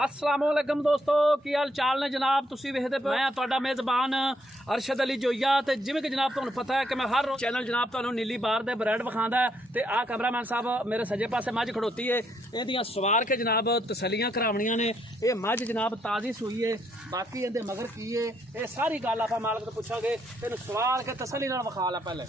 अस्सलाम वालेकुम दोस्तों, की हाल चाल ने जनाब। तुसी वेखदे पे मैं तुहाडा मेज़बान अरशद अली जोइया। ते जिवें कि जनाब तुहानूं पता है कि मैं हर रोज़ चैनल जनाब तुहानूं नीली बार दे ब्रेड विखांदा है। ते आ कैमरामैन साहब मेरे सज्जे पासे मझ खड़ोती है, इहदियां सवार के जनाब तसलियां करावणियां ने। ये मझ जनाब ताज़ी सूई है, बाकी इहदे मगर की है ये सारी गल आपां मालक तो पुछांगे। इहनूं सवार के तसली नाल विखा ला पहले।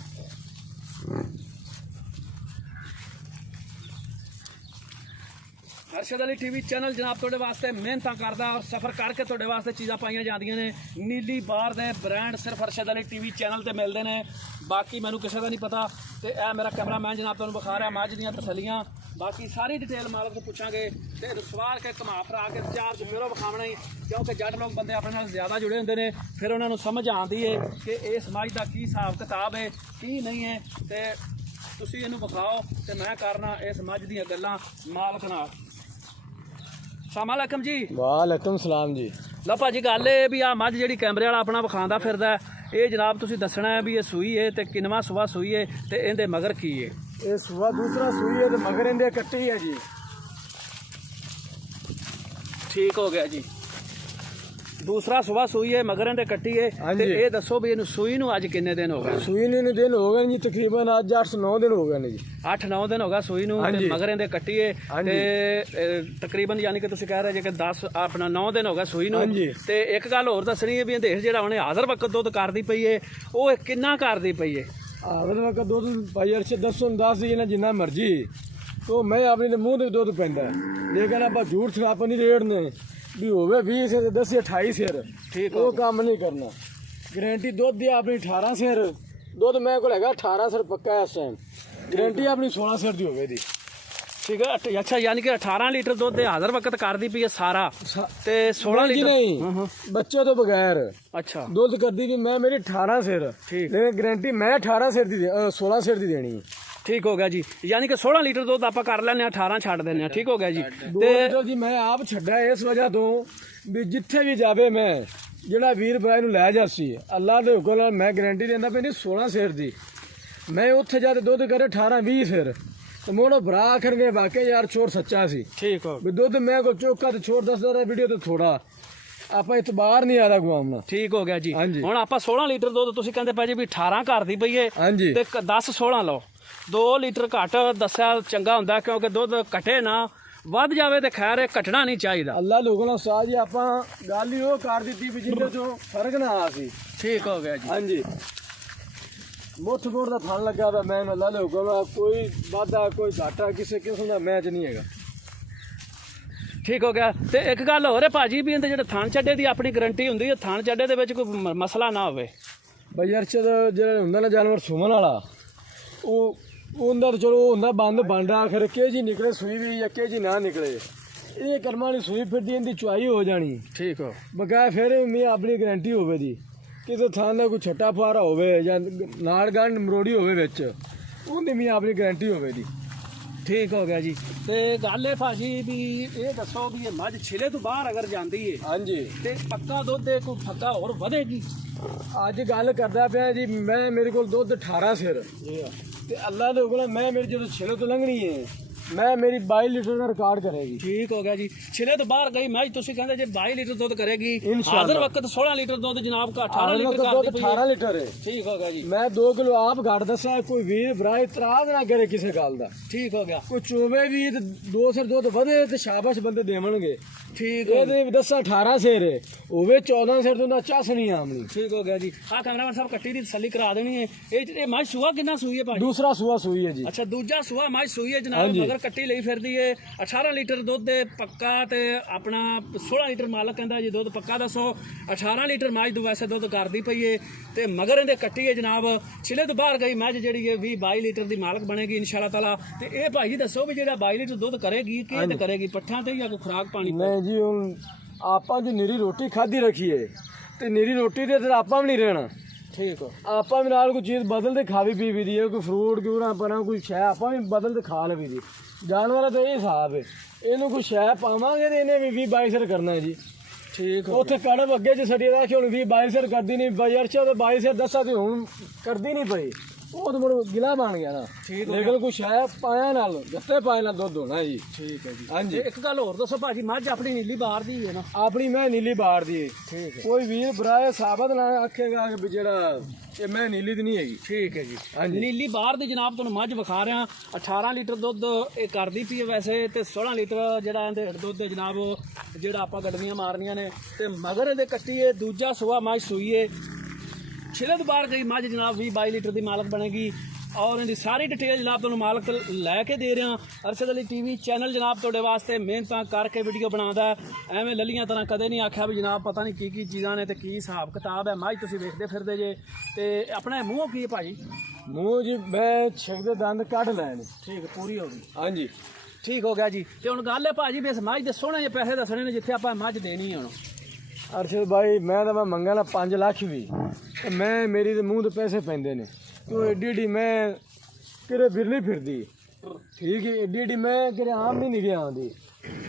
अरशद अली टीवी चैनल जनाब तुहाडे वास्ते मेहनत करदा और सफ़र करके तुहाडे वास्ते चीज़ां पाईयां जांदियां ने। नीली बार दे ब्रांड सिर्फ अरशद अली टीवी चैनल ते मिलदे ने, बाकी मैनूं किसी दा नहीं पता। ते ए मेरा कैमरामैन जनाब तुहानूं विखा रहा मझ दियां तसलियां, बाकी सारी डिटेल मालक तो पुछांगे। ते सवार के घुमा फिरा के चार चफेरों विखावना ही, क्योंकि जट लोग बंदे अपने नाल ज़्यादा जुड़े होंदे ने, फिर उन्होंने समझ आती है कि इस मझ का की हिसाब किताब है की नहीं है। तो तुसीं इहनूं विखाओ ते मैं करना इस मझ दियां गल्लां मालक नाल। सलामकुम जी। वालेकुम सलाम जी। लो भाजी गल है भी आ मझ जी कैमरे वाला अपना विखांदा फिरदा है, ये जनाब तुसीं दसना है भी ये सूई है तो किनवा सुबह सूई है तो इहदे मगर की है। ये सुबह दूसरा सूई है तो मगर इहदे कट्टी है जी। ठीक हो गया जी, दूसरा सुबह सूई है मगर इहदे कट्टी है। ते ये दसो भी इहनूं सूई नूं अज किन्ने दिन हो गए? सूई नूं दिन हो गए जी, तकरीबन अज 8-9 दिन हो गए ने जी। 8-9 दिन हो गया सूई नूं, मगर इहदे कट्टी है ते तकरीबन यानी कि तुसीं कह रहे जे कि 10 अपना 9 दिन हो गए सूई नूं। ते एक गल होर दसनी है भी इहदे जिहड़ा हुणे हाज़र वक्त दुध करदी पई है वो किन्ना करदी पई है? हाज़र वक्त दुध भाई अरशद दस जी ना जिन्ना मर्जी, तो मैं अपने मूँह ते दुध पैंदा, लेकिन आप झूठ छाप नहीं रेड़ने भी होवे 20 सिर 10 28 सिर, ठीक वो काम नहीं करना। गारंटी दुध दी अपनी 18 सिर दुध मैं को हैगा 18 सिर पक्का है इस टाइम, गारंटी अपनी 16 सिर दी होवे दी। ठीक है, अच्छा यानी कि 18 लीटर दुध दे हाज़र वक्त करदी पई है सारा ते 16 लीटर नहीं बच्चे तो बगैर। अच्छा दुध करदी भी मैं मेरी 18 सिर, लेकिन गारंटी मैं 18 सिर दी 16 सिर दी देनी है। ठीक हो गया जी, यानी कि 16 लीटर दुध आप कर लें 18 छड़ दें। ठीक हो गया जी। 2 लीटर जी मैं आप छड्डा इस वजह तो भी जिथे भी जावे मैं ਜਿਹੜਾ ਵੀਰ ਭਰਾ ਨੂੰ ਲੈ ਜਾਸੀ ਅੱਲਾ ਦੇ ਹੁਕਮ ਨਾਲ मैं गारंटी देंदा पैंदी 16 सिर दी। मैं उत्थे जाके दुध करे 18-20 सिर तो मोड़ो भरा आखरगे वाकई यार चोर सच्चा सी। ठीक हो भी दुध मैं को चौका तो छोड़ दसदा रहा वीडियो तो थोड़ा ਆਪਾਂ ਇਤਬਾਰ ਨਹੀਂ ਆਦਾ ਗਵਾਉਣਾ। ਠੀਕ ਹੋ ਗਿਆ ਜੀ। ਹੁਣ ਆਪਾਂ 16 ਲੀਟਰ ਦੁੱਧ ਤੁਸੀਂ ਕਹਿੰਦੇ ਭਾਜੀ ਵੀ 18 ਕਰਦੀ ਪਈ ਏ ਤੇ 10-16 ਲਓ, 2 ਲੀਟਰ ਘੱਟ ਦੱਸਿਆ ਚੰਗਾ ਹੁੰਦਾ, ਕਿਉਂਕਿ ਦੁੱਧ ਘਟੇ ਨਾ ਵੱਧ ਜਾਵੇ ਤੇ ਖੈਰ ਇਹ ਘਟਣਾ ਨਹੀਂ ਚਾਹੀਦਾ। ਅੱਲਾ ਲੋਕਾਂ ਨਾਲ ਸਾਹ ਜੀ ਆਪਾਂ ਗੱਲ ਹੀ ਉਹ ਕਰ ਦਿੱਤੀ ਵੀ ਜਿੰਦੇ ਚੋਂ ਫਰਕ ਨਾ ਆ ਸੀ। ਠੀਕ ਹੋ ਗਿਆ ਜੀ। ਹਾਂਜੀ ਮੁੱਠ ਗੋੜ ਦਾ ਥਣ ਲੱਗਾ ਵਾ ਮੈਂ ਅੱਲਾ ਦੇ ਹੁਕਮ ਨਾਲ ਕੋਈ ਵਾਧਾ ਕੋਈ ਘਾਟਾ ਕਿਸੇ ਕਿਸਮ ਦਾ ਮੈਚ ਨਹੀਂ ਹੈਗਾ। ठीक हो गया। तो एक गल हो रही भाजी भी इहदे जिहड़े थान ਚੱਡੇ ਦੀ ਆਪਣੀ गारंटी ਹੁੰਦੀ है, थान ਚੱਡੇ ਦੇ ਵਿੱਚ ਕੋਈ ਮਸਲਾ ਨਾ ਹੋਵੇ। ਬਈ ਅਰਸ਼ਦ ਜਿਹੜਾ ਹੁੰਦਾ ਨਾ ਜਾਨਵਰ ਸੁਮਨ ਵਾਲਾ ਉਹ ਉਹਦਾ ਤਾਂ ਚਲੋ ਹੁੰਦਾ ਬੰਦ ਬਣਦਾ, ਆਖਰ ਕੇਜੀ ਨਿਕਲੇ ਸੂਈ ਵੀ ਜਾਂ ਕੇਜੀ ਨਾ ਨਿਕਲੇ, ਇਹ ਕਰਮਾਂ ਵਾਲੀ ਸੂਈ ਫਿਰਦੀ ਇਹਦੀ ਚੁਆਈ ਹੋ ਜਾਣੀ। ਠੀਕ ਹੋ ਬਗੈਰ ਫਿਰ ਮੈਂ ਆਪਣੀ ਗਾਰੰਟੀ ਹੋਵੇ ਦੀ ਕਿਸੇ ਥਾਂ ਦਾ ਕੋਈ ਛੋਟਾ ਫਾਰਾ ਹੋਵੇ ਜਾਂ ਨਾਲ ਗੰਢ ਮਰੋੜੀ ਹੋਵੇ ਵਿੱਚ, ਉਹਦੀ ਮੈਂ ਆਪਣੀ ਗਾਰੰਟੀ ਹੋਵੇ ਦੀ। ठीक हो गया जी। तो गल है भाजी भी ये दसो भी ये मझ छिले तो बाहर अगर जाती है हाँ जी तो पक्का दुध दे कोई फक्का और वधेगी? अज गल करदा पिया जी मैं मेरे को दुध 18 सिर ते अल्लाह दे हुकम मैं मेरी जो छिले तो लंघनी है मैं मेरी 22 लीटर का रिकॉर्ड करेगी। ठीक हो गया जी। छिले तो बाहर गई मैं तुसी कहंदे जे 22 लीटर दुध करेगी, हाज़र वक्त 16 लीटर दुध जनाब का 18 लीटर है। ठीक हो गया जी। मैं 2 किलो आप घट दसा, कोई वीर भरा इतराज ना करे किसी गल दा। ठीक हो गया। कोई चोवे भी 2 सिर दुध वधे ते शाबाश बंदे देवणगे। ठीक है ये दसा 18 सिर है होवे 14 सिर तो चस नहीं आमनी। ठीक हो गया जी। हां कैमरामैन साहब कट्टी दी तसल्ली करा देनी है। ये मझ सुआ कितना सूई है भाई? दूसरा सुआ सूई है जी। अच्छा दूजा सुआ मझ सूई है जनाब, मगर कट्टी ਲਈ ਫਿਰਦੀ ਏ 18 ਲੀਟਰ ਦੁੱਧ ਦੇ ਪੱਕਾ ਤੇ ਆਪਣਾ 16 ਲੀਟਰ ਮਾਲਕ ਕਹਿੰਦਾ ਜੀ ਦੁੱਧ ਪੱਕਾ ਦੱਸੋ। 18 ਲੀਟਰ ਮੱਝ ਤੋਂ ਵੈਸੇ ਦੁੱਧ ਕਰਦੀ ਪਈ ਏ ਤੇ ਮਗਰ ਇਹਦੇ ਕੱਟੀ ਏ ਜਨਾਬ, ਛਿਲੇ ਤੋਂ ਬਾਹਰ ਗਈ ਮੱਝ ਜਿਹੜੀ ਏ 20-22 ਲੀਟਰ ਦੀ ਮਾਲਕ ਬਣੇਗੀ ਇਨਸ਼ਾਅੱਲਾ ਤਾਲਾ। ਤੇ ਇਹ ਭਾਈ ਜੀ ਦੱਸੋ ਵੀ ਜਿਹੜਾ 22 ਲੀਟਰ ਦੁੱਧ ਕਰੇਗੀ ਕਿਹ ਤੇ ਕਰੇਗੀ, ਪੱਠਾਂ ਤੇ ਜਾਂ ਕੋਈ ਖੁਰਾਕ ਪਾਣੀ? ਨਹੀਂ ਜੀ ਹੁਣ ਆਪਾਂ ਜੋ ਨੀਰੀ ਰੋਟੀ ਖਾਧੀ ਰੱਖੀ ਏ ਤੇ ਨੀਰੀ ਰੋਟੀ ਦੇ ਤੇ ਆਪਾਂ ਵੀ ਨਹੀਂ ਰਹਿਣਾ। ਠੀਕ ਹੋ ਆਪਾਂ ਵੀ ਨਾਲ ਕੋਈ ਚੀਜ਼ ਬਦਲ ਤੇ ਖਾ ਵੀ ਪੀ ਵੀ ਦੀ, ਕੋਈ ਫਰੂਟ ਕਿਉਂ ਨਾ ਪਰਾਂ ਕੋਈ ਸ਼ੈ ਆਪਾਂ ਵੀ ਬਦਲ ਤੇ ਖਾ ਲਵੀ ਦੀ। ਜਾਨਵਰਾਂ ਦਾ ਇਹ ਹਿਸਾਬ ਹੈ, ਇਹਨੂੰ ਕੋਈ ਸ਼ੈ ਪਾਵਾਂਗੇ ਤੇ ਇਹਨੇ ਵੀ 20-22 ਸਿਰ ਕਰਨਾ ਹੈ ਜੀ। ਠੀਕ ਹੋ ਉੱਥੇ ਕੜਬ ਅੱਗੇ ਜੇ ਸਾਡੀ ਰਾਖੀ ਹੁਣ 20-22 ਸਿਰ ਕਰਦੀ ਨਹੀਂ ਬਈ ਅਰਸ਼ਾ ਤੇ 22 ਸਿਰ ਦੱਸਾਂ ਤੇ ਹੁਣ ਕਰਦੀ ਨਹੀਂ ਪਈ। ਉਹ ਤਾਂ ਮੁੜ ਗਿਲਾ ਬਣ ਗਿਆ ਨਾ ਠੀਕ ਹੋ ਲੇਕਿਨ ਕੁਛ ਹੈ ਪਾਇਆ ਨਾਲ ਗੱਤੇ ਪਾਏ ਨਾਲ ਦੁੱਧ ਹੋਣਾ ਜੀ ਠੀਕ ਹੈ ਜੀ ਹਾਂਜੀ ਇੱਕ ਗੱਲ ਹੋਰ ਦੱਸੋ ਭਾਜੀ ਮੱਝ ਆਪਣੀ ਨੀਲੀ ਬਾਹਰ ਦੀ ਹੈ ਨਾ ਆਪਣੀ ਮੈਂ ਨੀਲੀ ਬਾੜ ਦੀ ਠੀਕ ਹੈ ਕੋਈ ਵੀਰ ਬਰਾਏ ਸਾਬਤ ਨਾ ਆਖੇਗਾ ਕਿ ਵੀ ਜਿਹੜਾ ਇਹ ਮੈਂ ਨੀਲੀ ਦੀ ਨਹੀਂ ਹੈਗੀ ਠੀਕ ਹੈ ਜੀ ਹਾਂਜੀ। ਨੀਲੀ ਬਾਹਰ ਦੀ ਜਨਾਬ ਤੁਹਾਨੂੰ ਮੱਝ ਵਿਖਾ ਰਿਹਾ 18 ਲੀਟਰ ਦੁੱਧ ਇਹ ਕਰਦੀ ਪਈ ਹੈ ਵੈਸੇ ਤੇ 16 ਲੀਟਰ ਜਿਹੜਾ ਇਹਦੇ ਹੇਠ ਦੁੱਧ ਹੈ ਜਨਾਬ ਜਿਹੜਾ ਆਪਾਂ ਗੱਡਵੀਆਂ ਮਾਰਨੀਆਂ ਨੇ ਤੇ ਮਗਰ ਇਹਦੇ ਕੱਟੀ ਹੈ ਦੂਜਾ ਸੂਆ ਮੱਝ ਸੂਈ ਹੈ ਛਿਲੇ ਤੋਂ ਬਾਹਰ ਗਈ ਮੱਝ ਜਨਾਬ 20-22 ਲੀਟਰ ਦੀ ਮਾਲਕ ਬਣੇਗੀ ਔਰ ਇਹਦੀ ਸਾਰੀ ਡਿਟੇਲ ਜਨਾਬ ਤੁਹਾਨੂੰ ਮਾਲਕ ਲੈ ਕੇ ਦੇ ਰਿਹਾ ਅਰਸ਼ਦ ਅਲੀ ਟੀਵੀ ਚੈਨਲ ਜਨਾਬ ਤੁਹਾਡੇ ਵਾਸਤੇ ਮਿਹਨਤਾਂ ਕਰਕੇ ਵੀਡੀਓ ਬਣਾਉਂਦਾ ਐਵੇਂ ਲੱਲੀਆਂ ਤਰ੍ਹਾਂ ਕਦੇ ਨਹੀਂ ਆਖਿਆ ਵੀ ਜਨਾਬ ਪਤਾ ਨਹੀਂ ਕੀ ਚੀਜ਼ਾਂ ਨੇ ਤੇ ਕੀ ਹਿਸਾਬ ਕਿਤਾਬ ਹੈ ਮੱਝ ਤੁਸੀਂ ਵੇਖਦੇ ਫਿਰਦੇ ਜੇ ਤੇ ਆਪਣੇ ਮੂੰਹੋਂ ਕੀ ਹੈ ਭਾਜੀ ਮੂੰਹ ਜੀ ਮੈਂ ਛਿਕ ਦੇ ਦੰਦ ਕੱਢ ਲਏ ਨੇ ਠੀਕ ਪੂਰੀ ਹੋ ਗਈ ਹਾਂਜੀ ਠੀਕ ਹੋ ਗਿਆ ਜੀ ਤੇ ਹੁਣ ਗੱਲ ਹੈ ਭਾਜੀ ਵੀ ਇਸ ਮੱਝ ਦੇ ਸੋਹਣੇ ਜਿਹੇ ਪੈਸੇ ਦੱਸਣੇ ਨੇ ਜਿੱਥੇ ਆਪਾਂ ਮੱਝ ਦੇਣੀ ਹੁਣ ਅਰਸ਼ਦ ਭਾਈ ਮੈਂ ਤਾਂ ਮੰਗਾ ਨਾ 5 ਲੱਖ ਵੀ ਤੇ ਮੈਂ ਮੇਰੀ ਦੇ ਮੂੰਹ ਤੇ ਪੈਸੇ ਪੈਂਦੇ ਨੇ ਤੂੰ ਏਡੀ ਮੈਂ ਕਿਰੇ ਫਿਰਨੀ ਫਿਰਦੀ ਠੀਕ ਹੈ ਏਡੀ ਮੈਂ ਕਿਰੇ ਆਮ ਵੀ ਨਹੀਂ ਗਿਆ ਆਉਂਦੀ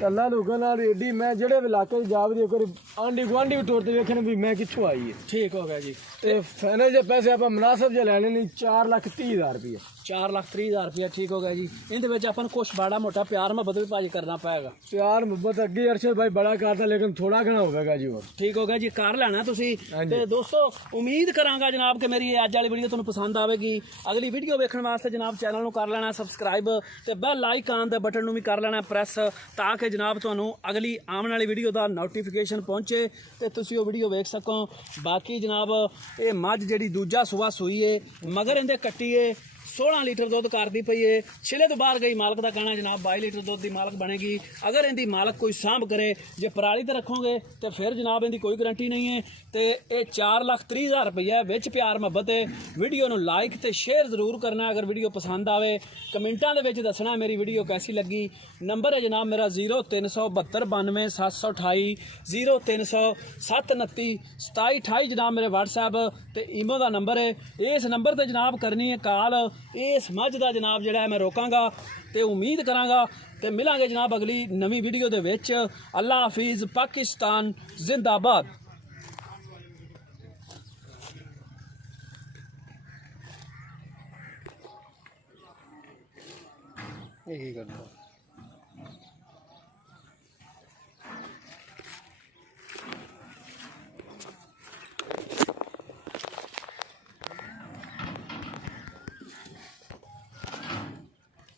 ਅੱਲਾ ਲੋਕਾਂ ਨਾਲ ਏਡੀ ਮੈਂ ਜਿਹੜੇ ਇਲਾਕੇ 'ਚ ਜਾਵਦੀ ਕੋਈ ਆਂਢੀ ਗੁਆਂਢੀ ਵੀ ਟੁਰਦੇ ਵੇਖਣ ਵੀ ਮੈਂ ਕਿੱਥੋਂ ਆਈ ਹੈ ਠੀਕ ਹੋ ਗਿਆ ਜੀ ਤੇ ਫਾਈਨਲ ਜੇ ਪੈਸੇ ਆਪਾਂ ਮੁਨਾਸਬ ਜੇ ਲੈਣੇ ਨੇ 4,30,000 ਰੁਪਏ 4,30,000 ਰੁਪਇਆ ਠੀਕ ਹੋ ਗਿਆ ਜੀ ਇਹਦੇ ਵਿੱਚ ਆਪਾਂ ਨੂੰ ਕੁਛ ਬਾੜਾ ਮੋਟਾ ਪਿਆਰ ਮੁਹੱਬਤ ਵੀ ਭਾਜੀ ਕਰਨਾ ਪਏਗਾ ਪਿਆਰ ਮੁਹੱਬਤ ਅੱਗੇ ਅਰਸ਼ਦ ਭਾਈ ਬੜਾ ਕਰਦਾ ਲੇਕਿਨ ਥੋੜਾ ਘਣਾ ਹੋਵੇਗਾ ਜੀ ਹੋਰ ਠੀਕ ਹੋ ਗਿਆ ਜੀ ਕਾਰ ਲੈਣਾ ਤੁਸੀਂ ਹਾਂਜੀ। ਤੇ ਦੋਸਤੋ ਉਮੀਦ ਕਰਾਂਗਾ ਜਨਾਬ ਕਿ ਮੇਰੀ ਇਹ ਅੱਜ ਵਾਲੀ ਵੀਡੀਓ ਤੁਹਾਨੂੰ ਪਸੰਦ ਆਵੇਗੀ ਅਗਲੀ ਵੀਡੀਓ ਵੇਖਣ ਵਾਸਤੇ ਜਨਾਬ ਚੈਨਲ ਨੂੰ ਕਰ ਲੈਣਾ ਸਬਸਕ੍ਰਾਈਬ ਤੇ ਬੈਲ ਆਈਕਨ ਦੇ ਬਟਨ ਨੂੰ ਵੀ ਕਰ ਲੈਣਾ ਪ੍ਰੈਸ ਤਾਂ ਕਿ ਜਨਾਬ ਤੁਹਾਨੂੰ ਅਗਲੀ ਆਉਣ ਵਾਲੀ ਵੀਡੀਓ ਦਾ ਨੋਟੀਫਿਕੇਸ਼ਨ ਪਹੁੰਚੇ ਤੇ ਤੁਸੀਂ ਉਹ ਵੀਡੀਓ ਵੇਖ ਸਕੋ ਬਾਕੀ ਜਨਾਬ ਇਹ ਮੱਝ ਜਿਹੜੀ ਦੂਜਾ ਸੂਆ ਸੂਈ ਏ ਮਗਰ ਇਹਦੇ ਕੱਟੀ ਏ 16 ਲੀਟਰ ਦੁੱਧ ਕਰਦੀ ਪਈ ਏ ਛਿਲੇ ਤੋਂ ਬਾਹਰ ਗਈ ਮਾਲਕ ਦਾ ਕਹਿਣਾ ਜਨਾਬ 22 ਲੀਟਰ ਦੁੱਧ ਦੀ ਮਾਲਕ ਬਣੇਗੀ ਅਗਰ ਇਹਦੀ ਮਾਲਕ ਕੋਈ ਸਾਂਭ ਕਰੇ ਜੇ ਪਰਾਲੀ ਤੇ ਰੱਖੋਗੇ ਤੇ ਫਿਰ ਜਨਾਬ ਇਹਦੀ ਕੋਈ ਗਰੰਟੀ ਨਹੀਂ ਹੈ ਤੇ ਇਹ 4,30,000 ਰੁਪਈਆ ਵਿੱਚ ਪਿਆਰ ਮੁਹੱਬਤ ਹੈ ਵੀਡੀਓ ਨੂੰ ਲਾਈਕ ਤੇ ਸ਼ੇਅਰ ਜ਼ਰੂਰ ਕਰਨਾ ਅਗਰ ਵੀਡੀਓ ਪਸੰਦ ਆਵੇ ਕਮੈਂਟਾਂ ਦੇ ਵਿੱਚ ਦੱਸਣਾ ਮੇਰੀ ਵੀਡੀਓ ਕੈਸੀ ਲੱਗੀ ਨੰਬਰ ਹੈ ਜਨਾਬ ਮੇਰਾ 0372927728 0307292728 ਜਨਾਬ ਮੇਰੇ WhatsApp ਤੇ ਈਮੋ ਦਾ ਨੰਬਰ ਹੈ ਇਸ ਨੰਬਰ ਤੇ ਜਨਾਬ ਕਰਨੀ ਹੈ ਕਾਲ ਇਸ ਮੱਝ ਦਾ ਜਨਾਬ ਜਿਹੜਾ ਮੈਂ ਰੋਕਾਂਗਾ ਤੇ ਉਮੀਦ ਕਰਾਂਗਾ ਤੇ ਮਿਲਾਂਗੇ ਜਨਾਬ ਅਗਲੀ ਨਵੀਂ ਵੀਡੀਓ ਦੇ ਵਿੱਚ ਅੱਲਾ ਹਾਫਿਜ਼ ਪਾਕਿਸਤਾਨ ਜ਼ਿੰਦਾਬਾਦ ਇਹੀ ਕਰਦਾ